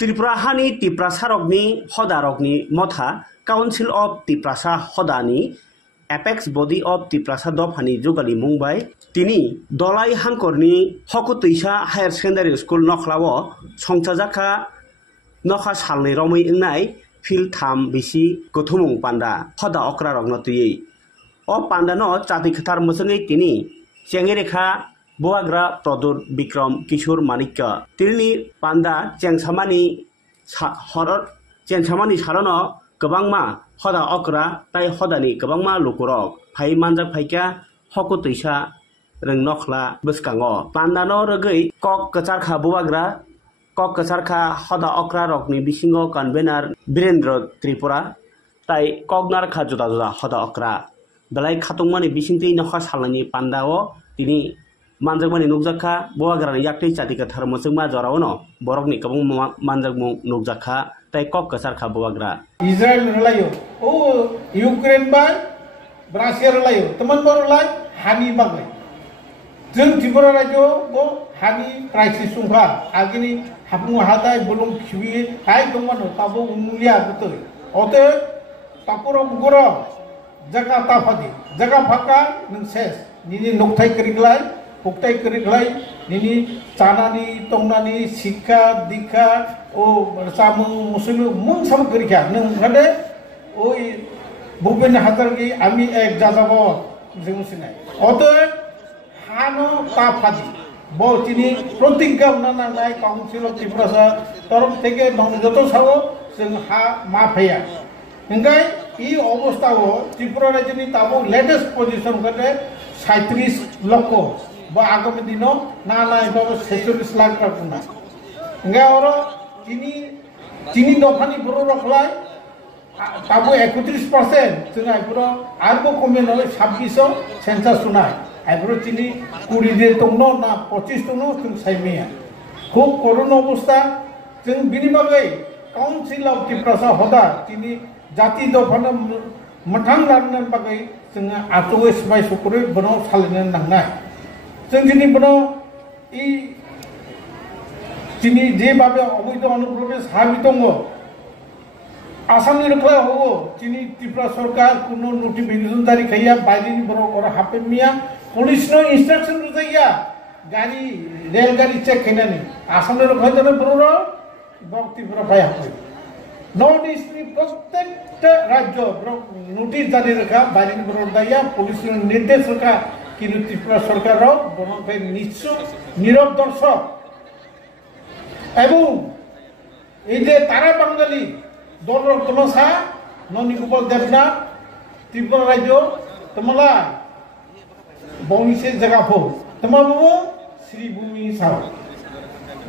त्रिपुरा हानि तिप्रासा रगनि हदा रगनि मथा काउन्सिल अफ तिप्रासा हदानि एपेक्स बडी अफ तिप्रासा दफानि जुगालि मुंबाय तिनि दलाई हांकरनि हकुतैसा हायर सेकेन्डारि स्कुल नखलावो संसाजाखा नखा सालनै रमै इंनाय फिल थाम बिसि गथुमुं पान्डा हदा अक्रा रगनो तुयै अ पान्डानो चाति खथार मसङै तिनि चेंगेरेखा बुवाग्रा प्रदुर विक्रम किशोर मानिक्य तिरनि पान्डा चेंसामानि सारनो गोबांमा हदा अक्रा ताइ हदानि गोबांमा लुकुरक फाइ मानजाक फाइका हकुतैसा रों नखला बसकाङो पान्डानो रगै कक कचारखा बुवाग्रा कक कचारखा हदा अक्रा रकनि बिसिङो कन्भेनार वीरेन्द्र त्रिपुरा ताइ कगनारखा जुदा जुदा हदा अक्रा बेलाय खातुंमानि बिसिंतै नखा सालनायनि पान्डाओ तिनि मानजाकमानि नुकजाखा बुवाग्रानि याक्तै चातिका थर्मसंमा जरावनो बरकनि गोबां मानजाकमुं नुकजाखा ताइ कक कचारखा बुवाग्रा इजराइल रलायो ओ यूक्रेन बाय ब्रासिया रलायो तमन बरलाय हानि बागै जों त्रिपुरा राज्यो बो हानि क्राइसिस सुंखा आगिनि हापुं हादाय बुलुं खिबि हाय दंमानो ताबो उमुलिया बुतै अते तापुरो बुगुरो जगा ताफादि जगा फाका नों सेस निनि नक्थाय करिगलाय पुक्ताय करिगलाय निनि चानानि तंनानि शिक्षा दीक्षा ओ सामु मुसलु मुं सब करिखा नों हदे ओइ भूपेन हाजरगी आमी एक जाजाबो जों सिनाय अते हानो ताफादि बो तिनि प्रतिज्ञा नांनाय काउन्सिल अफ त्रिपुरा तरफ থেকে যত সাবো जों हा माफाया ओंखाय इ अवस्थाओ त्रिपुरा राज्यनि ताबो लेटेस्ट पोजिशन करे 37 लक्ष बा आगामी दिनो ना 46 लाख राखुना ओंखाय और तिनि दफानि बरो रखलाय ताबो 31% जों आइपुरो आरबो कमेनो 2600 सेन्सास सुनाय आइपुरो तिनि 20 दे दंनो ना 25 दंनो जों साइमिया खूब करुण अवस्था जों बिनि बागै काउन्सिल अफ त्रिपुरा हदा तिनि जाति दफानो मथां लानो बागै जोङो आतुवे सिबाय सुकुरै बनो सालिनो नांनाय जों दिनै बनो इ दिनै जे बाबे अबैध अनुप्रवेश हाबि दङ आसामनि रखला हो दिनै त्रिपुरा सरकार कोनो नोटिफिकेशन जारी खाया बायरिनि बरो और हापे मिया पुलिस नो इंस्ट्रक्शन रुजाया गाड़ी रेलगाड़ी चेक खानानि आसामनि रखला जने बरो त्रिपुरा फाया नॉर्थ ईस्ट नि प्रत्येक राज्य नोटिस जारी रखा बायरिनि बरो दाया पुलिस नो निर्देश रखा किन्तु त्रिपुरा सरकार बनफाय निश्चय नीरव दर्शक এবং এই যে তারা বাঙালি দলর তমসা ননিগোপাল দেবনাথ ত্রিপুরা রাজ্য তমলা বংশে জায়গাফো তমাবো শ্রীভূমি সাহ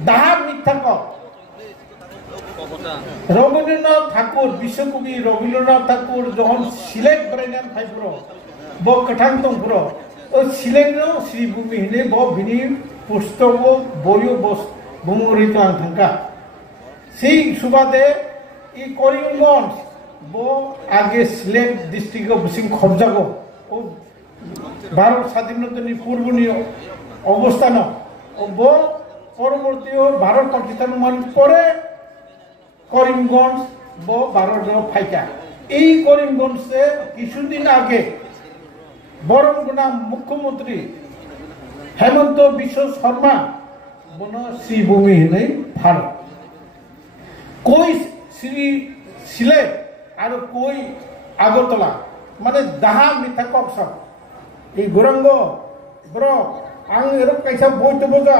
দাহা মিথ্যাক রবীন্দ্রনাথ ঠাকুর বিশ্বকবি রবীন্দ্রনাথ ঠাকুর যখন সিলেট বেড়াইনান ফাইফুর ব কঠাং দংফুর ও সিলেট শ্রীভূমি হিনে ব বিনি পুস্তক বইও বস बुमुरित आंथांका सी सुबादे इ करिमगंज बो आगे सिलेट डिस्ट्रिक्ट बिसिं खबजागो ओ भारत स्वाधीनतानि पूर्वनि अवस्थान बो परवर्ती भारत पाकिस्तान मान परे करिमगंज बो भारत फाइका এই करिमगंज से কিছুদিন आगे बरमगुना मुख्यमंत्री हेमंत बिश्व शर्मा बनो श्रीभूमि हिने भारत कोई श्री सिलेट और कोई आगरतला माने दाहा मिथा कक्सब ए गुरंग ब्रो आं एरो कैसा बोइतो बोजा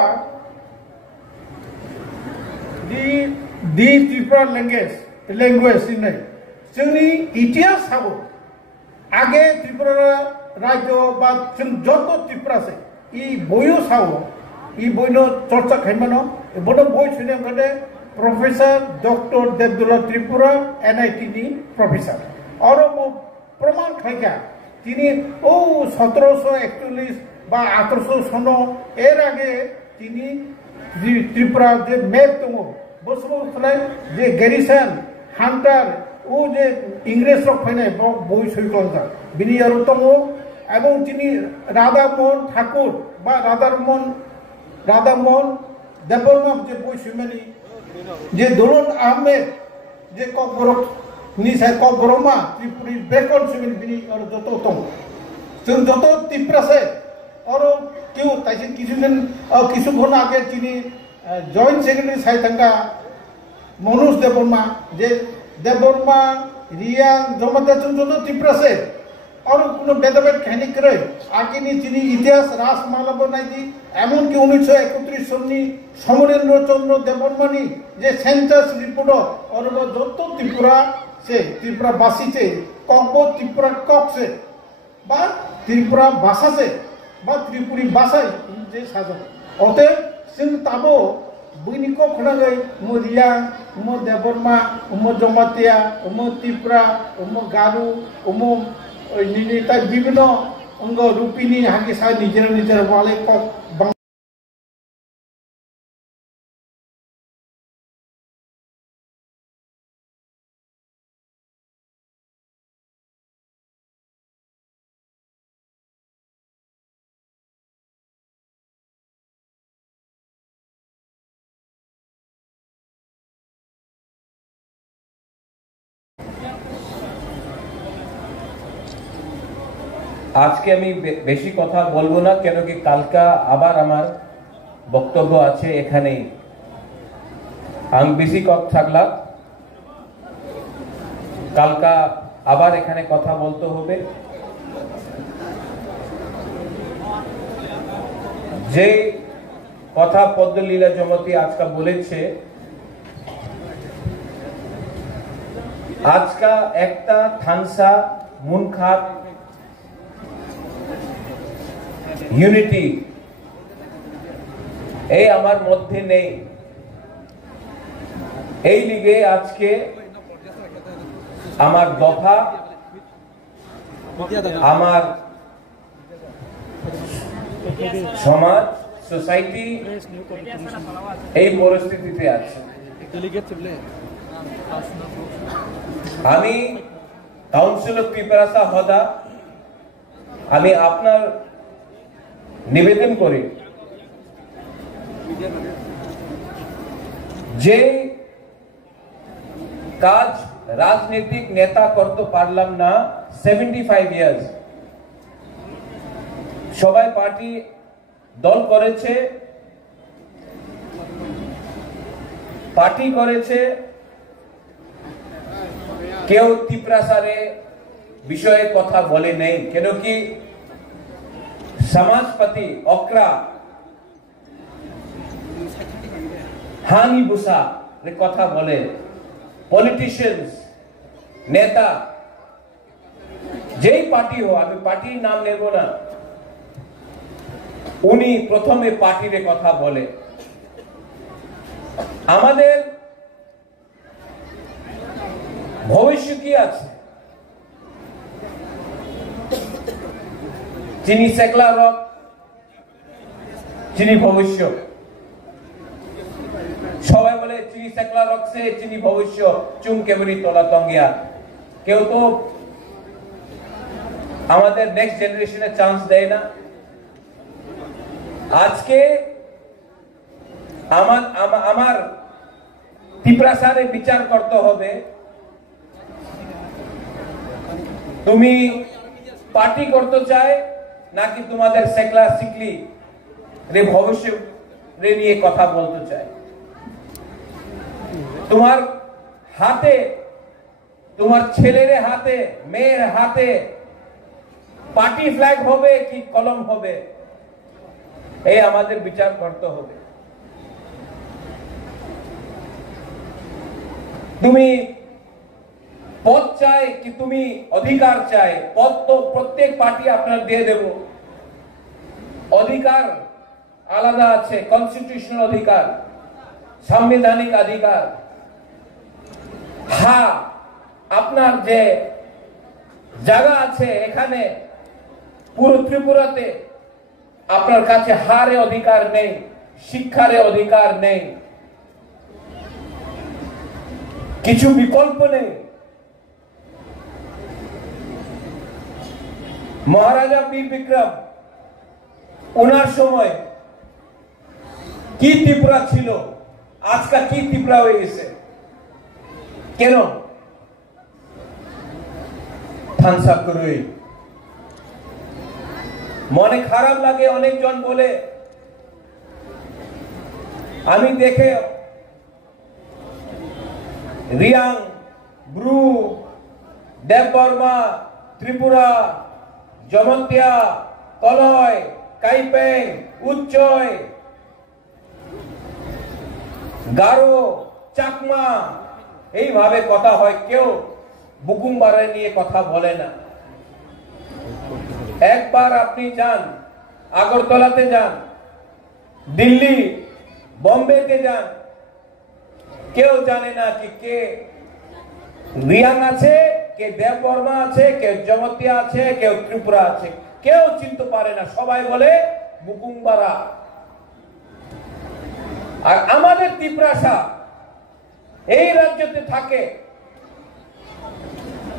दी त्रिपुरा लैंग्वेज इने जोंनि इतिहास हाबो आगे त्रिपुरा राज्य बा जों जत त्रिपुरा से इ बयो सावो इ बयनो चर्चा खाइमानो बनो बय सुने गदे प्रोफेसर डॉक्टर देवदुल्ला त्रिपुरा एनआईटी नि प्रोफेसर और वो प्रमाण खाइका तिनी ओ 1741 बा 1800 सनो एर आगे तिनी त्रिपुरा जे मैप दङ बसबो सलाय जे गैरिसन हान्टार ओ जे इंग्रेज रक फैनाय बय सैकलजा बिनि आरो दङ एवं तिनी राधामोहन ठाकुर बा राधामोहन देवबर्मा जे बय सुमानि যে দোলন আহমেদ যে ককবরক নিসাই ককবরমা ত্রিপুরি বেকন সিমিন বিনি আর যত তং जों যত ত্রিপুরাসে আর কেউ তাইছে কিছুক্ষণ আগে তিনি জয়েন্ট সেক্রেটারি সাই থাকা মনোজ দেববর্মা যে দেববর্মা রিয়াং জমাতে যত ত্রিপুরাসে আর কোনো বেদবেদ কাহিনী করে আগেনি তিনি ইতিহাস রাস মালাব নাইদি এমনকি 1931 সন্নি সমরেন্দ্র চন্দ্র দেববর্মানি যে সেন্সাস রিপোর্ট আর যত ত্রিপুরা সে ত্রিপুরা বাসীছে কব ত্রিপুরা ককসে বা ত্রিপুরা ভাষাছে বা ত্রিপুরি ভাষায় যে সাজানো অতএব जों ताबो बयनिको खनागै मो रिया मो देबबर्मा मो जमातिया मो त्रिपुरा मो गारु मो निता विभिन्न अंग रूपिनी हागे सा निजेर निजेर वाले कक আজকে আমি বেশি কথা বলবো না কেন কি কালকা আবার আমার বক্তব্য আছে এখানেই আমি বেশি কথা থাকলাম কালকা আবার এখানে কথা বলতে হবে যে কথা পদ্মলীলা জমাতি আজকে বলেছে আজকা একটা থানসা মুনখাত ইউনিটি এই আমার মধ্যে নেই এই লিগে আজকে আমার দফা আমার সমাজ সোসাইটি এই পরিস্থিতিতে আছে আমি কাউন্সিল অফ পিপারাসা হদা আমি আপনার निवेदन करी जे काज राजनीतिक नेता करते पारलाम ना 75 ইয়ার্স সবাই পার্টি দল করেছে পার্টি করেছে কেউ ত্রিপুরাসারে বিষয়ে কথা বলে নেই কেন কি समाजपति ओक्रा हानि बुसा रे कथा बोले पॉलिटिशियंस नेता जेई पार्टी हो आमी पार्टी नाम नेब ना उनी प्रथमे पार्टी रे कथा बोले आमादेर भविष्य की आछे चीनी सेकला रक चीनी भविष्य সবাই বলে চিনি সেকলা রক সে চিনি ভবিষ্য চুমকে বলি তোলা তঙ্গিয়া কেউ তো আমাদের নেক্সট জেনারেশনে চান্স দেয় না আজকে আমার ত্রিপুরাসারে বিচার করতে হবে তুমি পার্টি করতে চায় নাকি তোমাদের সেকলা সিকলি রে ভবিষ্য রে নিয়ে কথা বলতে চায় তোমার হাতে তোমার ছেলের হাতে মেয়ের হাতে পার্টি ফ্ল্যাগ হবে কি কলম হবে এই আমাদের বিচার করতে হবে তুমি পদ চাই কি তুমি অধিকার চাই পদ তো প্রত্যেক পার্টি আপনার দিয়ে দেব অধিকার আলাদা আছে কনস্টিটিউশনাল অধিকার সাংবিধানিক অধিকার হ্যাঁ আপনার যে জায়গা আছে এখানে পুরো ত্রিপুরাতে আপনার কাছে হারে অধিকার নেই শিক্ষারে অধিকার নেই কিছু বিকল্প নেই মহারাজা বীর বিক্রম ওনার সময় কি ত্রিপুরা ছিল আজকাল কি ত্রিপুরা হয়ে গেছে কেন? থামস আপ করে মনে খারাপ লাগে। অনেকজন বলে, আমি দেখে রিয়াং, ব্রু, দেববর্মা, ত্রিপুরা, জমন্তিয়া, কলয়, কাইপেং, উচ্চয়, গারো, চাকমা এইভাবে কথা হয়। কেউ বুকুমবাড়া নিয়ে কথা বলে না। একবার আপনি যান, আগরতলাতে যান, দিল্লি, বম্বেতে যান, কেউ জানে না কি কে রিয়াং আছে, কে দেববর্মা আছে, কেউ জমতিয়া আছে, কেউ ত্রিপুরা আছে, কেউ চিনতে পারে না। সবাই বলে বুকুমবাড়া। আর আমাদের ত্রিপুরাসা এই রাজ্যতে থাকে।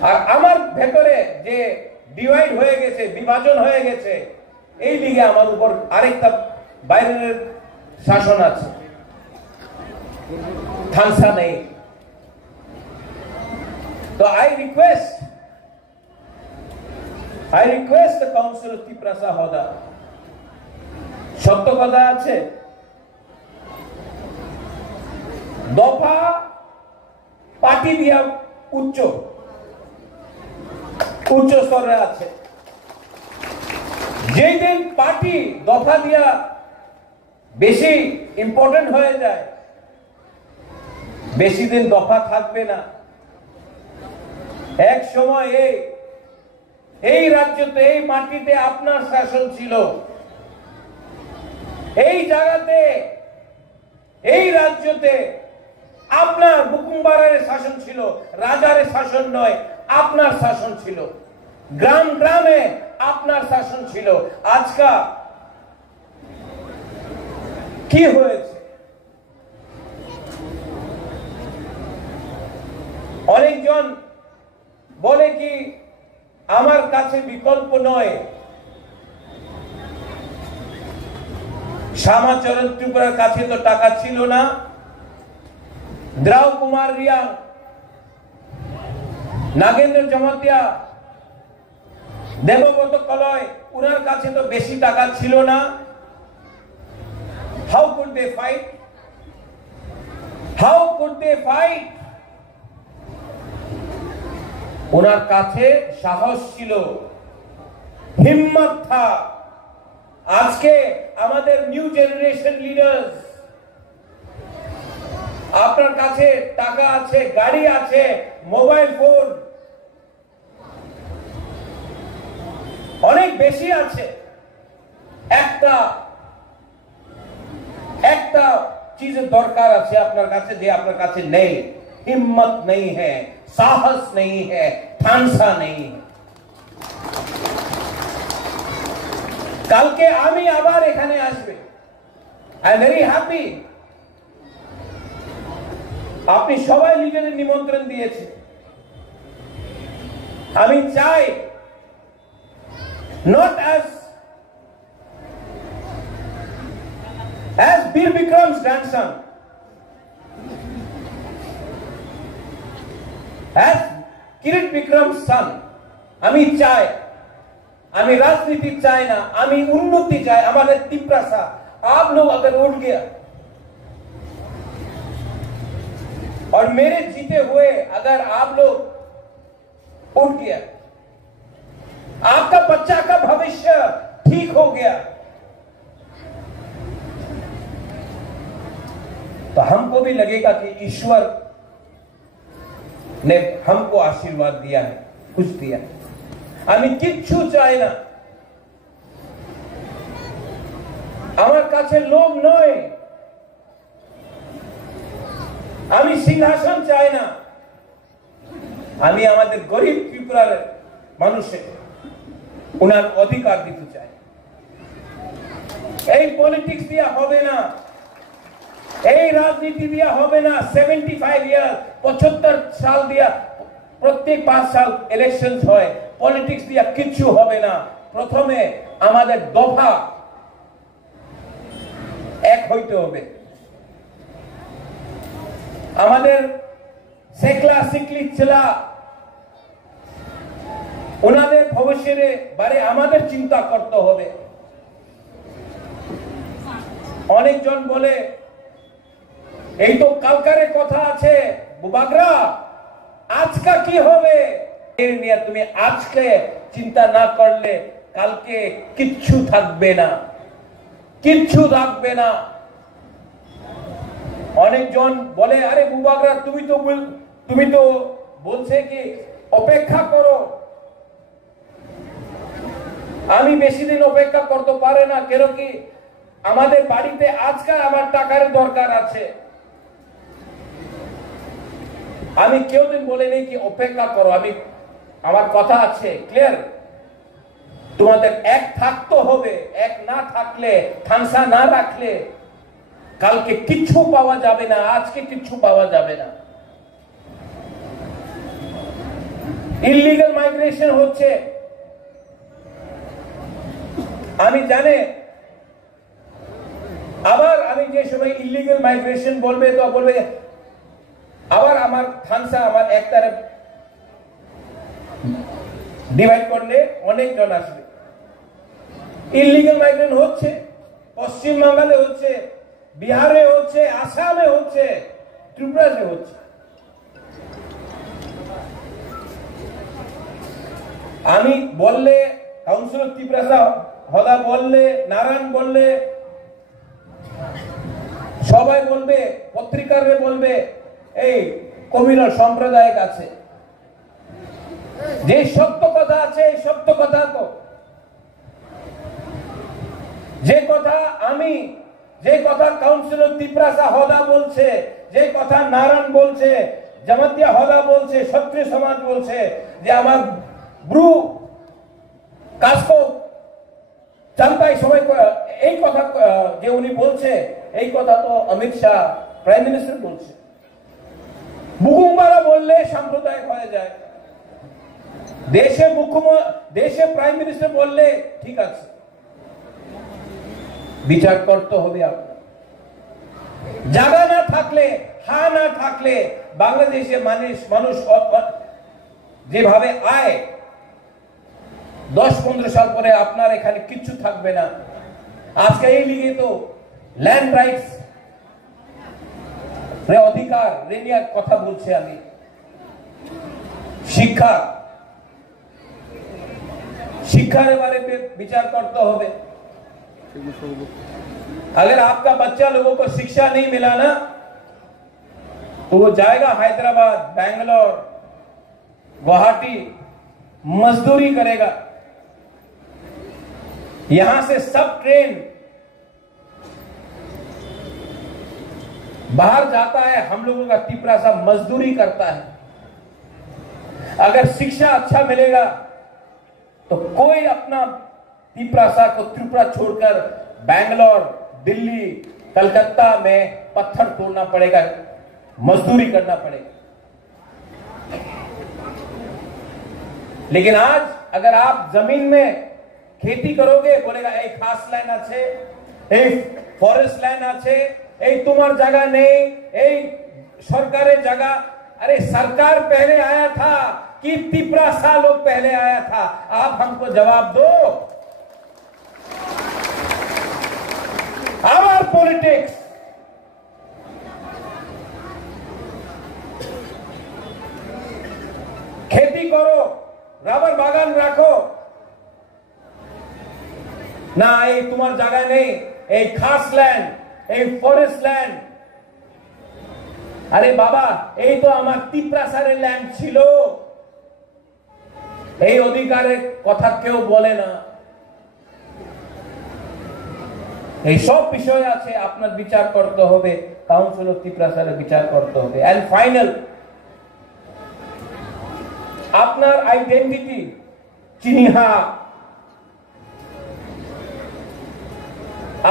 আর আমার ভেতরে যে ডিভাইড হয়ে গেছে, বিভাজন হয়ে গেছে, এই দিকে আমার উপর আরেকটা বাইরের শাসন আছে, থানসা নেই। তো I request the Council of Tiprasa Hoda, সত্য কথা আছে, দফা পার্টি দিয়া উচ্চ স্তরে আছে। যেই দিন পার্টি দফা দিয়া বেশি ইম্পর্টেন্ট হয়ে যায়, বেশি দিন দফা থাকবে না। এক সময় এই রাজ্যতে, এই মাটিতে আপনার শাসন ছিল, এই জায়গাতে, এই রাজ্যতে আপনার বুকুমবাড়ার শাসন ছিল, রাজার শাসন নয়, আপনার শাসন ছিল। গ্রাম গ্রামে আপনার শাসন ছিল। আজকা কি হয়েছে? অনেকজন বলে কি আমার কাছে বিকল্প নয়, শ্যামাচরণ ত্রিপুরার কাছে তো টাকা ছিল না, দ্রাউ কুমার রিয়াং, নাগেন্দ্র জমাতিয়া, দেবব্রত কলয়, উনার কাছে তো বেশি টাকা ছিল না। How could they fight? How could they fight? ওনার কাছে সাহস ছিল, হিম্মত থা। আজকে আমাদের নিউ জেনারেশন লিডার্স, আপনার কাছে টাকা আছে, গাড়ি আছে, মোবাইল ফোন অনেক বেশি আছে। একটা চিজের দরকার আছে আপনার কাছে, যে আপনার কাছে নেই। হিম্মত নেই হ্যাঁ, সাহস নেই হ্যাঁ, থানসা নেই। কালকে আমি আবার এখানে আসবে। I am very happy. আপনি সবাই নিজেদের নিমন্ত্রণ দিয়েছে। আমি চাই not as Bir Bikram's grandson, as Kirit Bikram's son. আমি চাই, আমি राजनीति चाय ना, আমি उन्नति चाय। हमारे तिप्रासा आप लोग अगर उठ गया और मेरे जीते हुए अगर आप लोग उठ गया, आपका बच्चा का भविष्य ठीक हो गया, तो हमको भी लगेगा कि ईश्वर ने हमको आशीर्वाद दिया है, कुछ दिया। আমি কিচ্ছু চাই না, আমার কাছে লোভ নয়, আমি সিংহাসন চাই না। আমি আমাদের গরিব ত্রিপুরার মানুষের উনার অধিকার দিতে চাই। এই পলিটিক্স দিয়া হবে না, এই রাজনীতি দিয়া হবে না। 75 ইয়ার 75 সাল দিয়া প্রত্যেক 5 সাল ইলেকশন হয়, পলিটিক্স দিয়া কিচ্ছু হবে না। প্রথমে আমাদের দফা এক হইতে হবে। আমাদের সেকলা সিকলি ছেলা ওনাদের ভবিষ্যতে বারে আমাদের চিন্তা করতে হবে। অনেকজন বলে এই তো কালকারে কথা আছে বুবাগরা, আজকা কি হবে এর নিয়ে তুমি আজকে চিন্তা না করলে কালকে কিচ্ছু থাকবে না, কিচ্ছু থাকবে না। অনেকজন বলে আরে বুবাগরা তুমি তো বলছে কি অপেক্ষা করো। আমি বেশি দিন অপেক্ষা করতে পারে না, কেন কি আমাদের বাড়িতে আজকাল আমার টাকার দরকার আছে। আমি কেউ দিন বলে নেই কি অপেক্ষা করো, আমার কথা আছে ক্লিয়ার। তোমাদের এক থাকতে হবে, এক না থাকলে থানসা না রাখলে কালকে কিচ্ছু পাওয়া যাবে না, আজকে কিচ্ছু পাওয়া যাবে না। ইললিগাল মাইগ্রেশন হচ্ছে, আমি জানে আবার আমি যে সময় ইললিগাল মাইগ্রেশন বলবে তো বলবে আবার আমার থানসা আমার এক তরফ ডিভাইড করলে অনেক জন আসবে। ইললিগাল মাইগ্রেশন হচ্ছে, পশ্চিম বাংলাতে হচ্ছে, বিহারে হচ্ছে, আসামে হচ্ছে, ত্রিপুরাতে হচ্ছে। আমি বললে কাউন্সিলর ত্রিপুরা হদা বললে, নারায়ণ বললে, সবাই বলবে, পত্রিকারে বলবে এই কমিউনাল সম্প্রদায় আছে। যে সত্য কথা আছে এই সত্য কথা তো, যে কথা আমি, যে কথা কাউন্সিলর ত্রিপুরা হদা বলছে, যে কথা নারায়ণ বলছে, জামাতিয়া হদা বলছে, ক্ষত্রিয় সমাজ বলছে, যে আমার ব্রু কাসকো চান্তাই সবাই এই কথা যে উনি বলছে, এই কথা তো অমিত শাহ প্রাইম মিনিস্টার বলছে। বুকুমবারা বললে সাম্প্রদায়িক হয়ে যায়, দেশে প্রাইম মিনিস্টার বললে ঠিক আছে। বিচার করতে হবে আপনার। জায়গা না থাকলে, হা না থাকলে বাংলাদেশে মানুষ যেভাবে আয় 10-15 সাল পরে আপনার এখানে কিচ্ছু থাকবে না। আজকে এই লিগে তো ল্যান্ড রাইটস অধিকার রেনিয়ার কথা বলছে। আমি शिक्षार बारे में विचार करते होवे। अगर आपका बच्चा लोगों को शिक्षा नहीं मिला ना तो वो जाएगा हैदराबाद, बैंगलोर, गुवाहाटी मजदूरी करेगा। यहां से सब ट्रेन बाहर जाता है, हम लोगों का त्रिपुरा सा मजदूरी करता है। अगर शिक्षा अच्छा मिलेगा तो कोई अपना त्रिपुरा को त्रिपुरा छोड़कर बैंगलोर, दिल्ली, कलकत्ता में पत्थर तोड़ना पड़ेगा, मजदूरी करना पड़ेगा। लेकिन आज अगर आप जमीन में खेती करोगे, बोलेगा एक खास लैंड আছে, एक फॉरेस्ट लैंड আছে, एक तुम्हार जगह नहीं, एक सरकारी जगह। अरे सरकार पहले आया था कि त्रिपुरा सा लोग पहले आया था? आप हमको जवाब दो। आवर पॉलिटिक्स खेती करो, रबर बागान रखो ना, ये तुम्हार जगह नहीं, एक खास लैंड, एक फॉरेस्ट लैंड। अरे बाबा এই তো আমার ত্রিপুরাসারের ল্যান্ড ছিল, এই অধিকারের কথা কেউ বলে না। এই সব বিষয় আছে, আপনার বিচার করতে হবে, কাউন্সিল অফ ত্রিপুরাসারের বিচার করতে হবে। এন্ড ফাইনাল, আপনার আইডেন্টিটি চিহ্না,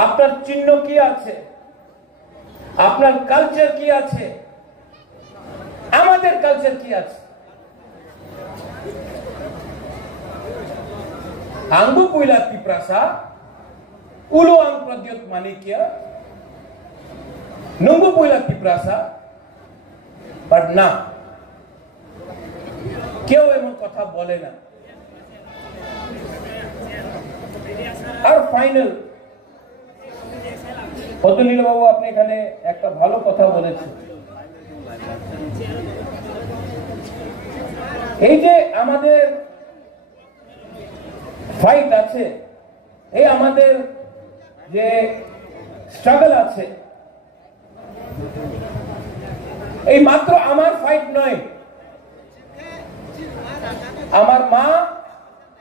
আপনার চিহ্ন কি আছে, আপনার কালচার কি আছে, আমাদের কালচার কি আছে। আঙ্গু পয়লা ত্রিপুরাসা উলো আং প্রদ্যোত মানিকিয়া নঙ্গু পয়লা ত্রিপুরাসা বাট না, কেউ এমন কথা বলে না। আর ফাইনাল, ফজলুল বাবু আপনি এখানে একটা ভালো কথা বলেছেন, এই যে আমাদের ফাইট আছে, এই আমাদের যে স্ট্রাগল আছে, এই মাত্র আমার ফাইট নয়, আমার মা,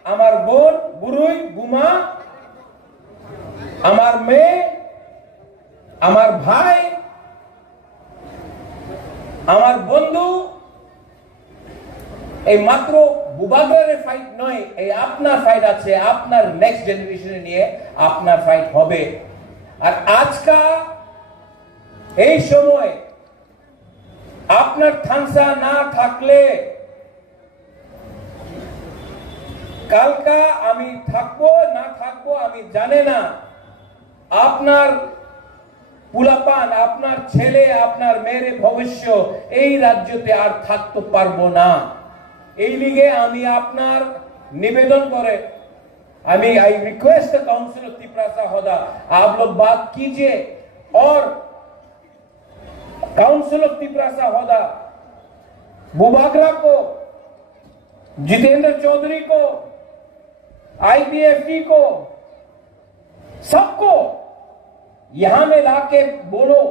আমার বোন, বুড়ুই বুমা, আমার মেয়ে, আমার ভাই, আমার বন্ধু, এই মাত্র বুবাগ্রারের ফাইট নয়, এই আপনার ফাইট আছে, আপনার নেক্সট জেনারেশনে নিয়ে আপনার ফাইট হবে। আর আজকা এই সময় আপনার থানসা না থাকলে কালকা আমি থাকবো না থাকবো আমি জানে না, আপনার পুলাপান, আপনার ছেলে, আপনার মেয়ের ভবিষ্য এই রাজ্যতে আর থাকতে পারবো না। এই লিগে আমি আপনার निवेदन करे, I request the council of Tiprasa Hoda, आप लोग बात कीजिए और काउंसिल ऑफ तिपरासा होदा बुबागरा को, जितेंद्र चौधरी को, IPFT को, सबको यहां में लाके बोलो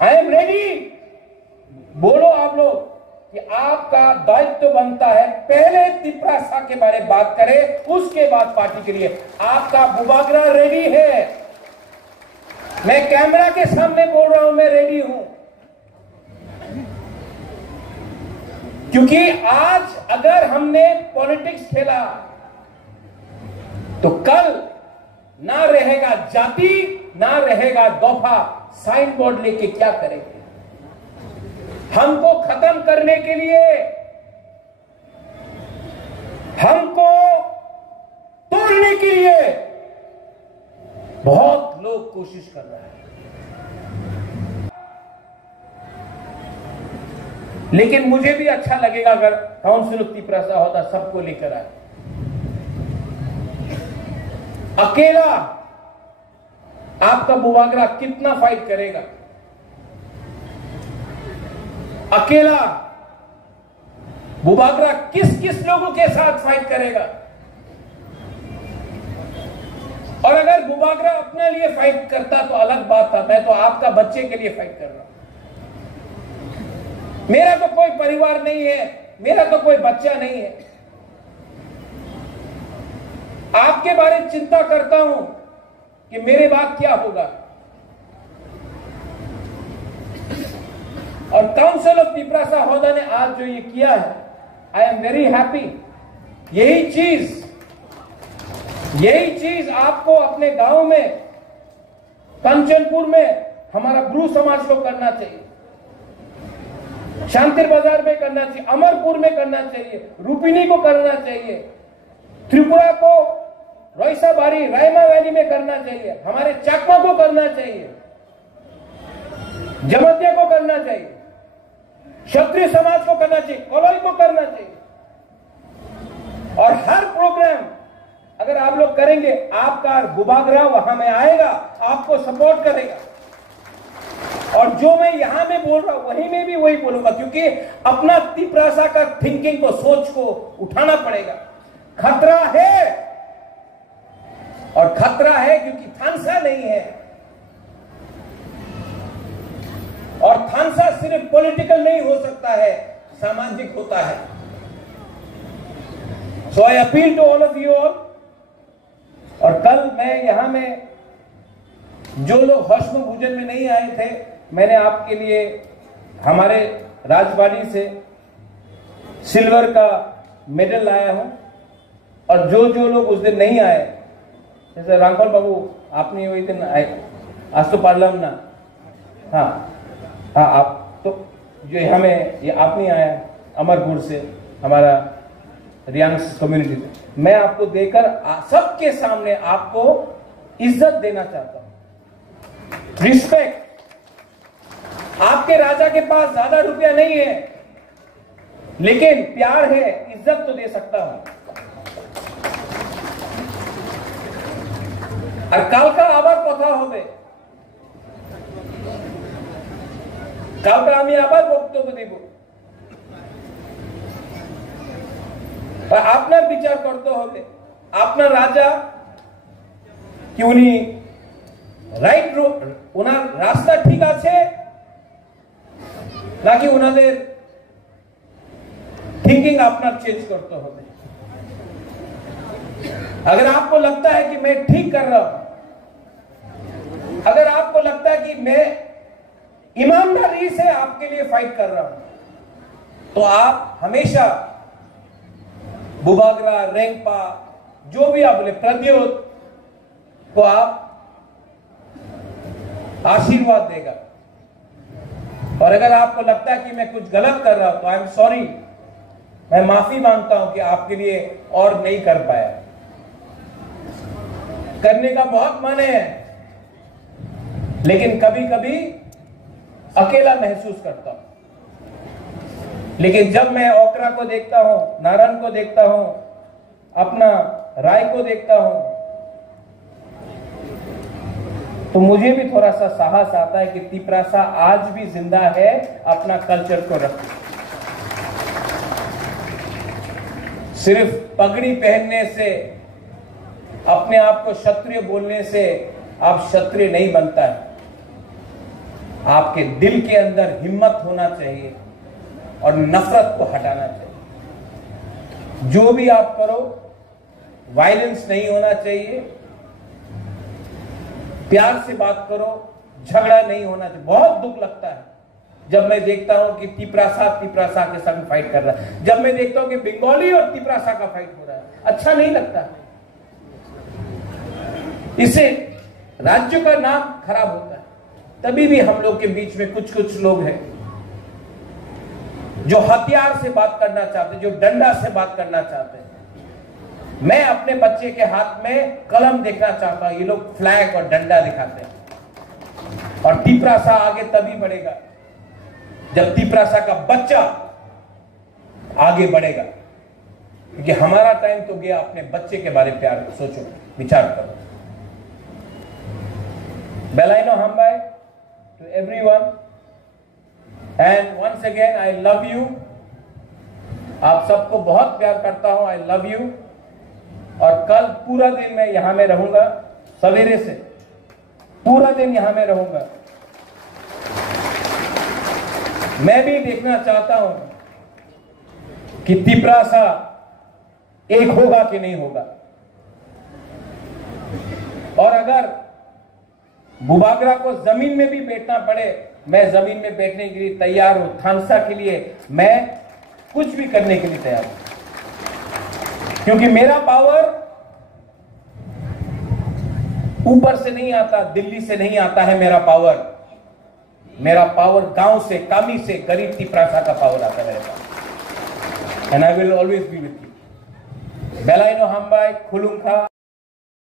आई एम रेडी, बोलो आप लोग कि आपका दायित्व बनता है पहले तिपरासा के बारे में बात करें, उसके बाद पार्टी के लिए। आपका बुबागरा रेडी है, मैं कैमरा के सामने बोल रहा हूं, मैं रेडी हूं, क्योंकि आज अगर हमने पॉलिटिक्स खेला तो कल ना रहेगा जाति, ना रहेगा दफा, साइन बोर्ड लेके क्या करेंगे? हमको खत्म करने के लिए, हमको तोड़ने के लिए बहुत लोग कोशिश कर रहे हैं, लेकिन मुझे भी अच्छा लगेगा अगर काउंसिल ऑफ तिपरासा होता सबको लेकर आए। अकेला आपका बुबागरा कितना फाइट करेगा? अकेला बुबागरा किस किस लोगों के साथ फाइट करेगा? और अगर बुबागरा अपने लिए फाइट करता तो अलग बात था, मैं तो आपका बच्चे के लिए फाइट कर रहा हूं। मेरा तो कोई परिवार नहीं है, मेरा तो कोई बच्चा नहीं है, आपके बारे में चिंता करता हूं कि मेरे बाद क्या होगा। और काउंसिल ऑफ तिपरासा होदा ने आज जो ये किया है, आई एम वेरी हैप्पी। यही चीज आपको अपने गांव में, कंचनपुर में हमारा ब्रू समाज को करना चाहिए, शांतिर बाजार में करना चाहिए, अमरपुर में करना चाहिए, रूपिनी को करना चाहिए, त्रिपुरा को रोइसाबारी रायमा वैली में करना चाहिए, हमारे चाकमा को करना चाहिए, जमतिया को करना चाहिए, क्षत्रिय समाज को करना चाहिए, कोलोई को करना चाहिए। और हर प्रोग्राम अगर आप लोग करेंगे, आपका बुबागरा वहां में आएगा, आपको सपोर्ट करेगा। और जो मैं यहां में बोल रहा हूं वहीं में भी वही बोलूंगा, क्योंकि अपना तिपरासा का थिंकिंग को, सोच को उठाना पड़ेगा। खतरा है, और खतरा है क्योंकि थानसा नहीं है, और थानसा सिर्फ पॉलिटिकल नहीं हो सकता है, सामाजिक होता है। So I appeal to all of you all. और कल मैं यहां में जो लोग हर्ष भोजन में नहीं आए थे, मैंने आपके लिए हमारे राजवाड़ी से सिल्वर का मेडल लाया हूं। और जो लोग उस दिन नहीं आए, जैसे रामपाल बाबू आपने वही दिन आए, आज तो पार्लम ना, हाँ आप तो जो हमें ये आप नहीं आया अमरपुर से, हमारा रियांस कम्युनिटी से, मैं आपको देकर सबके सामने आपको इज्जत देना चाहता हूं, रिस्पेक्ट। आपके राजा के पास ज्यादा रुपया नहीं है, लेकिन प्यार है, इज्जत तो दे सकता हूं। और कालका आबार कथा होबे, कालका आमी आबार बक्तव्य देब। আপনার বিচার করতে হবে আপনার রাজা কি উনি রাইট ওনার রাস্তা ঠিক আছে নাকি ওনাদের थिंकिंग अपना चेंज करते हो। अगर आपको लगता है कि मैं ठीक कर रहा हूं, अगर आपको लगता है कि मैं ईमानदारी से आपके लिए फाइट कर रहा हूं, तो आप हमेशा बुबागरा, रेंगपा, जो भी आप बोले, प्रद्योत को आप आशीर्वाद देगा। और अगर आपको लगता है कि मैं कुछ गलत कर रहा हूं, तो आई एम सॉरी, मैं माफी मांगता हूं कि आपके लिए और नहीं कर पाया। करने का बहुत मन है, लेकिन कभी कभी अकेला महसूस करता हूं। लेकिन जब मैं ओकरा को देखता हूं, नारायण को देखता हूं, अपना राय को देखता हूं, तो मुझे भी थोड़ा सा साहस आता है कि तिपरासा आज भी जिंदा है, अपना कल्चर को रख। सिर्फ पगड़ी पहनने से, अपने आप को क्षत्रिय बोलने से आप क्षत्रिय नहीं बनता है। आपके दिल के अंदर हिम्मत होना चाहिए और नफरत को हटाना चाहिए। जो भी आप करो, वायलेंस नहीं होना चाहिए, प्यार से बात करो, झगड़ा नहीं होना चाहिए। बहुत दुख लगता है जब मैं देखता हूं कि तिपरासा के संग फाइट कर रहा है, जब मैं देखता हूं कि बंगाली और तिपरासा का फाइट हो रहा है, अच्छा नहीं लगता। इससे राज्य का नाम खराब होता है। तभी भी हम लोग के बीच में कुछ कुछ लोग हैं जो हथियार से बात करना चाहते हैं, जो डंडा से बात करना चाहते हैं। मैं अपने बच्चे के हाथ में कलम देखना चाहता हूं, ये लोग फ्लैग और डंडा दिखाते हैं। और तिपरासा आगे तभी बढ़ेगा जब तिपरासा का बच्चा आगे बढ़ेगा, क्योंकि हमारा टाइम तो गया। अपने बच्चे के बारे में प्यार सोचो, विचार करो। बेलाइनो हमबाई to everyone and once again I love you. आप सबको बहुत प्यार करता हूं, आई लव यू। और कल पूरा दिन मैं यहां में रहूंगा, सवेरे से पूरा दिन यहां में रहूंगा। मैं भी देखना चाहता हूं कि तिपरासा एक होगा कि नहीं होगा। और अगर बुबागरा को जमीन में भी बैठना पड़े, मैं जमीन में बैठने के लिए तैयार हूं। थानसा के लिए मैं कुछ भी करने के लिए तैयार हूं, क्योंकि मेरा पावर ऊपर से नहीं आता, दिल्ली से नहीं आता है। मेरा पावर गांव से, कामी से, गरीब तिपरासा का पावर आता है मेरे पास। And I will always be with you. बेलाइनो हमबाई खुलुंखा।